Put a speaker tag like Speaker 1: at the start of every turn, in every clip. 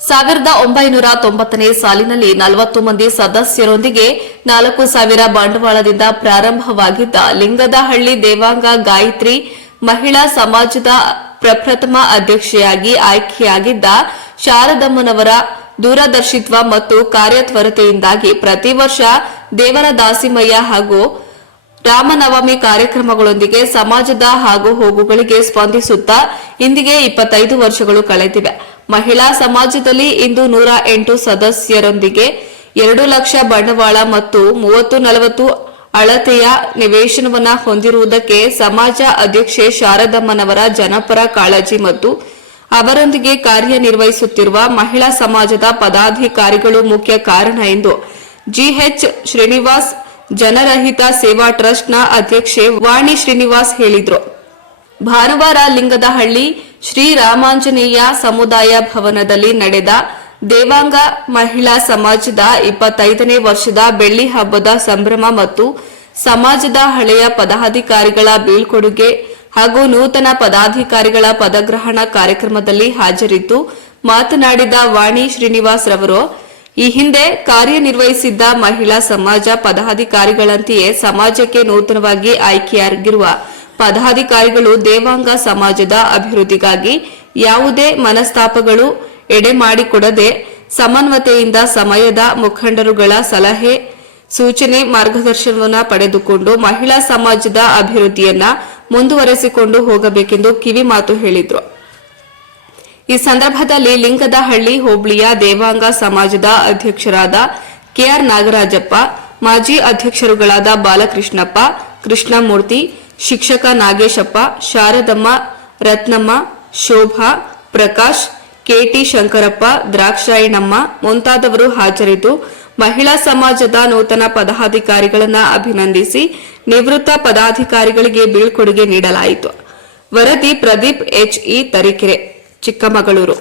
Speaker 1: ಸಾವಿರದ ಒಂಬೈನೂರ ತೊಂಬತ್ತನೇ ಸಾಲಿನಲ್ಲಿ ನಲವತ್ತು ಮಂದಿ ಸದಸ್ಯರೊಂದಿಗೆ ನಾಲ್ಕು ಸಾವಿರ ಬಂಡವಾಳದಿಂದ ಪ್ರಾರಂಭವಾಗಿದ್ದ ಲಿಂಗದಹಳ್ಳಿ ದೇವಾಂಗ ಗಾಯತ್ರಿ ಮಹಿಳಾ ಸಮಾಜದ ಪ್ರಪ್ರಥಮ ಅಧ್ಯಕ್ಷೆಯಾಗಿ ಆಯ್ಕೆಯಾಗಿದ್ದ ಶಾರದಮ್ಮನವರ ದೂರದರ್ಶಿತ್ವ ಮತ್ತು ಕಾರ್ಯತ್ವರತೆಯಿಂದಾಗಿ ಪ್ರತಿ ವರ್ಷ ದೇವರ ದಾಸಿಮಯ್ಯ ಹಾಗೂ ರಾಮನವಮಿ ಕಾರ್ಯಕ್ರಮಗಳೊಂದಿಗೆ ಸಮಾಜದ ಹಾಗೂ ಹೋಗುಗಳಿಗೆ ಸ್ಪಂದಿಸುತ್ತಾ ಇಂದಿಗೆ ಇಪ್ಪತ್ತೈದು ವರ್ಷಗಳು ಕಳೆದಿವೆ. ಮಹಿಳಾ ಸಮಾಜದಲ್ಲಿ ಇಂದು ನೂರ ಎಂಟು ಸದಸ್ಯರೊಂದಿಗೆ ಎರಡು ಲಕ್ಷ ಬಂಡವಾಳ ಮತ್ತು ಮೂವತ್ತು ನಲವತ್ತು ಅಳತೆಯ ನಿವೇಶನವನ್ನು ಹೊಂದಿರುವುದಕ್ಕೆ ಸಮಾಜ ಅಧ್ಯಕ್ಷೆ ಶಾರದಮ್ಮನವರ ಜನಪರ ಕಾಳಜಿ ಮತ್ತು ಅವರೊಂದಿಗೆ ಕಾರ್ಯನಿರ್ವಹಿಸುತ್ತಿರುವ ಮಹಿಳಾ ಸಮಾಜದ ಪದಾಧಿಕಾರಿಗಳು ಮುಖ್ಯ ಕಾರಣ ಎಂದು ಜಿಎಚ್ ಶ್ರೀನಿವಾಸ್, ಜನರಹಿತ ಸೇವಾ ಟ್ರಸ್ಟ್ನ ಅಧ್ಯಕ್ಷೆ ವಾಣಿ ಶ್ರೀನಿವಾಸ್ ಹೇಳಿದರು. ಭಾನುವಾರ ಲಿಂಗದಹಳ್ಳಿ ಶ್ರೀರಾಮಾಂಜನೇಯ ಸಮುದಾಯ ಭವನದಲ್ಲಿ ನಡೆದ ದೇವಾಂಗ ಮಹಿಳಾ ಸಮಾಜದ ಇಪ್ಪತ್ತೈದನೇ ವರ್ಷದ ಬೆಳ್ಳಿ ಹಬ್ಬದ ಸಂಭ್ರಮ ಮತ್ತು ಸಮಾಜದ ಹಳೆಯ ಪದಾಧಿಕಾರಿಗಳ ಬೀಳ್ಕೊಡುಗೆ ಹಾಗೂ ನೂತನ ಪದಾಧಿಕಾರಿಗಳ ಪದಗ್ರಹಣ ಕಾರ್ಯಕ್ರಮದಲ್ಲಿ ಹಾಜರಿದ್ದು ಮಾತನಾಡಿದ ವಾಣಿ ಶ್ರೀನಿವಾಸ್ ರವರು, ಈ ಹಿಂದೆ ಕಾರ್ಯನಿರ್ವಹಿಸಿದ್ದ ಮಹಿಳಾ ಸಮಾಜ ಪದಾಧಿಕಾರಿಗಳಂತೆಯೇ ಸಮಾಜಕ್ಕೆ ನೂತನವಾಗಿ ಆಯ್ಕೆಯಾಗಿರುವ ಪದಾಧಿಕಾರಿಗಳು ದೇವಾಂಗ ಸಮಾಜದ ಅಭಿವೃದ್ಧಿಗಾಗಿ ಯಾವುದೇ ಮನಸ್ತಾಪಗಳು ಎಡೆಮಾಡಿಕೊಡದೆ ಸಮನ್ವತೆಯಿಂದ ಸಮಯದ ಮುಖಂಡರುಗಳ ಸಲಹೆ, ಸೂಚನೆ, ಮಾರ್ಗದರ್ಶನವನ್ನು ಪಡೆದುಕೊಂಡು ಮಹಿಳಾ ಸಮಾಜದ ಅಭಿವೃದ್ಧಿಯನ್ನ ಮುಂದುವರೆಸಿಕೊಂಡು ಹೋಗಬೇಕೆಂದು ಕಿವಿ ಮಾತು ಹೇಳಿದ್ರು. ಈ ಸಂದರ್ಭದಲ್ಲಿ ಲಿಂಗದಹಳ್ಳಿ ಹೋಬಳಿಯ ದೇವಾಂಗ ಸಮಾಜದ ಅಧ್ಯಕ್ಷರಾದ ಕೆಆರ್ ನಾಗರಾಜಪ್ಪ, ಮಾಜಿ ಅಧ್ಯಕ್ಷರುಗಳಾದ ಬಾಲಕೃಷ್ಣಪ್ಪ, ಕೃಷ್ಣಮೂರ್ತಿ ಶಿಕ್ಷಕ ನಾಗೇಶಪ್ಪ, ಶಾರದಮ್ಮ, ರತ್ನಮ್ಮ, ಶೋಭಾ, ಪ್ರಕಾಶ್, ಕೆಟಿ ಶಂಕರಪ್ಪ, ದ್ರಾಕ್ಷಾಯಣಮ್ಮ ಮುಂತಾದವರು ಹಾಜರಿದ್ದು ಮಹಿಳಾ ಸಮಾಜದ ನೂತನ ಪದಾಧಿಕಾರಿಗಳನ್ನ ಅಭಿನಂದಿಸಿ ನಿವೃತ್ತ ಪದಾಧಿಕಾರಿಗಳಿಗೆ ಬೀಳ್ಕೊಡುಗೆ ನೀಡಲಾಯಿತು. ವರದಿ ಪ್ರದೀಪ್ ಎಚ್ಇ ತರೀಕೆರೆ, ಚಿಕ್ಕಮಗಳೂರು.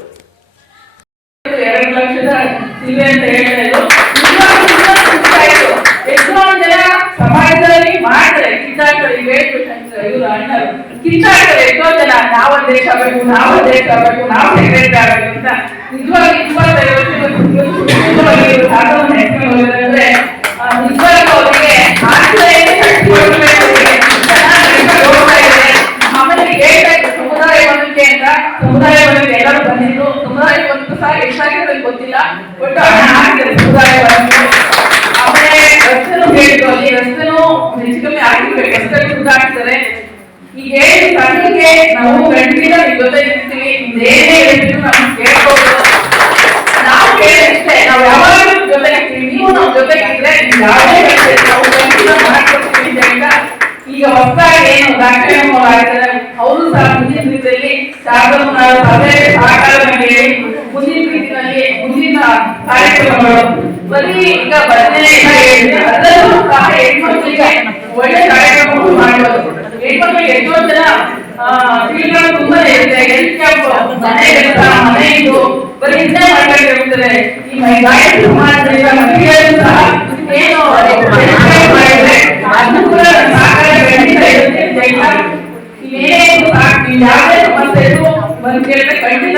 Speaker 2: ಕಿತ್ತಾಡ್ತಾರೆ ಇವರು ಅಣ್ಣರು ಕಿತ್ತಾಡ್ತಾರೆ ಎಷ್ಟೋ ಜನ ನಾವು ದೇಶ ಆಗಬೇಕು, ನಾವು ದೇಶ ಆಗಬೇಕು, ನಾವು ಸೆಕ್ರೆಟರಿ ಆಗಬೇಕು ಅಂತ. ನಿಜವಾಗಿ ಇಪ್ಪತ್ತೈದು ವರ್ಷದ ಸಾಧವನ್ನು ಹೋಗಿದ್ರೆ ನಿಜವಾಗ್ಲೂ ಅವರಿಗೆ ಇದೆ. ಆಮೇಲೆ ಸಮುದಾಯ ಬಂದಿದೆ ಅಂತ. ಸಮುದಾಯ ಬಂದಿದೆ ಎಲ್ಲರೂ ಬಂದಿದ್ರು. ಸಮುದಾಯ ಒಂದು ಸಹ ಎಷ್ಟಾಗಿದೆ ಗೊತ್ತಿಲ್ಲ. ಒಟ್ಟು ಸಮುದಾಯ ಬಂದಿದ್ದು. ಸುಧಾರಿಸ್ತಾರೆ ಈಗ ಹೇಳಿ ಸಣ್ಣಗೆ ನಾವು ಗಂಟಿನ ಜೊತೆ ಇರ್ತೀವಿ. ಏನೇ ಹೇಳಿದ್ರು ನಾವು ಕೇಳ್ಬೋದು. ನಾವು ಕೇಳಿದ್ರೆ ನಾವು ಯಾವಾಗಲೂ ಜೊತೆ ಇರ್ತೀವಿ. ನೀವು ಜೊತೆ ಇದ್ರೆ ನಾವು ಗಂಟಿನ ಈಗ ಹೊಸದಾಗಿ ಏನು ದಾಖಲೆ ಮಾಡ್ತಾರೆ ಅವರು ಸಹ ಮುಂದಿನ ಸಭೆ ಸಹಕಾರದಲ್ಲಿ ಮುಂದಿನ ರೀತಿಯಲ್ಲಿ ಮುಂದಿನ ಕಾರ್ಯಕ್ರಮಗಳು. ಬರೀ ಈಗ ಬದನೆ ಅದರಲ್ಲೂ ಸಹ ಹೆಣ್ಮಕ್ಳಿಗೆ ಒಳ್ಳೆ ಕಾರ್ಯಕ್ರಮಗಳು ಮಾಡಬಹುದು ಹೆಣ್ಮಕ್ಳಿಗೆ ಎಷ್ಟೋ ಜನ ಆ, ತಿಳ್ಕೊಳ್ಳೋದು ತುಂಬಾ ಇರುತ್ತೆ ಹೆಲ್ತ್ ಕ್ಯಾಂಪ್ ಮನೆ ಕೆಲಸ ಮನೆ ಇದು ಬರೀ ಇದನ್ನೇ ಮಾಡ್ಕೊಂಡಿರ್ತಾರೆ ಈ ಮೈ- ಗಾಯತ್ರಿ ಸಮಾಜದಿಂದ ಮಹಿಳೆಯರು ಸಹ ಏನು ಹೆಲ್ತ್ ಕ್ಯಾಂಪ್ ಮಾಡಿದ್ರೆ ಅದನ್ನು ಕೂಡ ಸಹಕಾರ ಖಂಡಿತ ಇರುತ್ತೆ ಅಂತ ಹೇಳ್ತಾ, ಇಲ್ಲೇನೇ ಸಾಕು, ಇಲ್ಲಿ ಯಾವುದೇ ಸಮಸ್ಯೆ ಇದ್ರು ಬಂದು ಕೇಳಿದ್ರೆ ಖಂಡಿತ